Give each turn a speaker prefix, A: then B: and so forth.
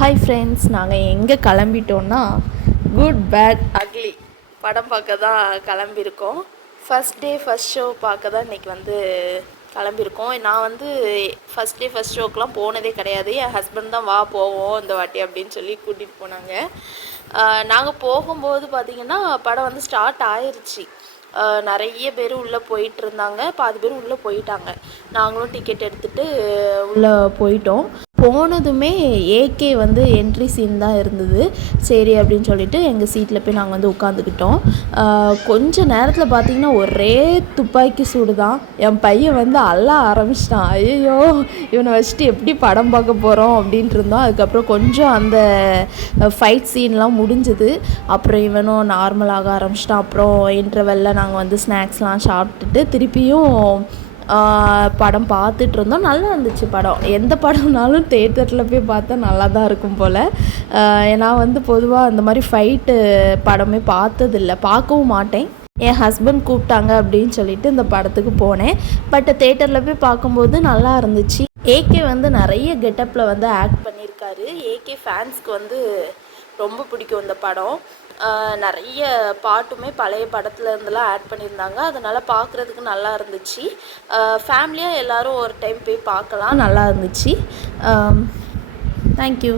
A: Hi friends நாங்கள் எங்கே கிளம்பிட்டோன்னா good bad ugly படம் பார்க்க தான் கிளம்பியிருக்கோம். ஃபஸ்ட் டே ஃபஸ்ட் ஷோ பார்க்க தான் இன்றைக்கி வந்து கிளம்பியிருக்கோம். நான் வந்து ஃபஸ்ட் டே ஃபஸ்ட் ஷோக்கெலாம் போனதே கிடையாது. என் ஹஸ்பண்ட் தான் வா போவோம் இந்த வாட்டி அப்படின்னு சொல்லி கூட்டிகிட்டு போனாங்க. நாங்கள் போகும்போது பார்த்திங்கன்னா படம் வந்து ஸ்டார்ட் ஆயிடுச்சு நிறைய பேர் உள்ளே போயிட்டு இருந்தாங்க. பாதி பேர் உள்ளே போயிட்டாங்க. நாங்களும் டிக்கெட் எடுத்துகிட்டு உள்ளே போயிட்டோம். போனதுமே ஏகே வந்து என்ட்ரி சீன் தான் இருந்தது. சரி அப்படின்னு சொல்லிட்டு எங்கள் சீட்டில் போய் நாங்கள் வந்து உட்காந்துக்கிட்டோம் கொஞ்ச நேரத்தில் பார்த்தீங்கன்னா ஒரே துப்பாக்கி சூடு தான். என் பையன் வந்து அள்ள ஆரம்பிச்சிட்டான். ஐயோ இவனை வச்சுட்டு எப்படி படம் பார்க்க போகிறோம் அப்படின்ட்டு இருந்தோம் அதுக்கப்புறம் கொஞ்சம் அந்த ஃபைட் சீன்லாம் முடிஞ்சுது. அப்புறம் இவனும் நார்மலாக ஆரம்பிச்சிட்டான். அப்புறம் இன்டர்வெல்லில் நாங்கள் வந்து ஸ்நாக்ஸ்லாம் சாப்பிட்டுட்டு திருப்பியும் படம் பார்த்துட்டு இருந்தோம் நல்லா இருந்துச்சு படம். எந்த படம்னாலும் தேட்டரில் போய் பார்த்தா நல்லா தான் இருக்கும் போல். நான் வந்து பொதுவாக அந்த மாதிரி ஃபைட்டு படமே பார்த்ததில்ல. பார்க்கவும் மாட்டேன். என் ஹஸ்பண்ட் கூப்பிட்டாங்க அப்படின்னு சொல்லிட்டு இந்த படத்துக்கு போனேன். பட் தேட்டரில் போய் பார்க்கும்போது நல்லா இருந்துச்சு. ஏகே வந்து நிறைய கெட்டப்பில் வந்து ஆக்ட் பண்ணியிருக்காரு. ஏகே ஃபேன்ஸ்க்கு வந்து ரொம்ப பிடிக்கும் இந்த படம். நிறைய பாட்டுமே பழைய படத்துல இருந்தெல்லாம் ஆட் பண்ணியிருந்தாங்க. அதனால் பார்க்குறதுக்கு நல்லா இருந்துச்சு. ஃபேமிலியாக எல்லாரும் ஒரு டைம் போய் பார்க்கலாம். நல்லா இருந்துச்சு. தேங்க்யூ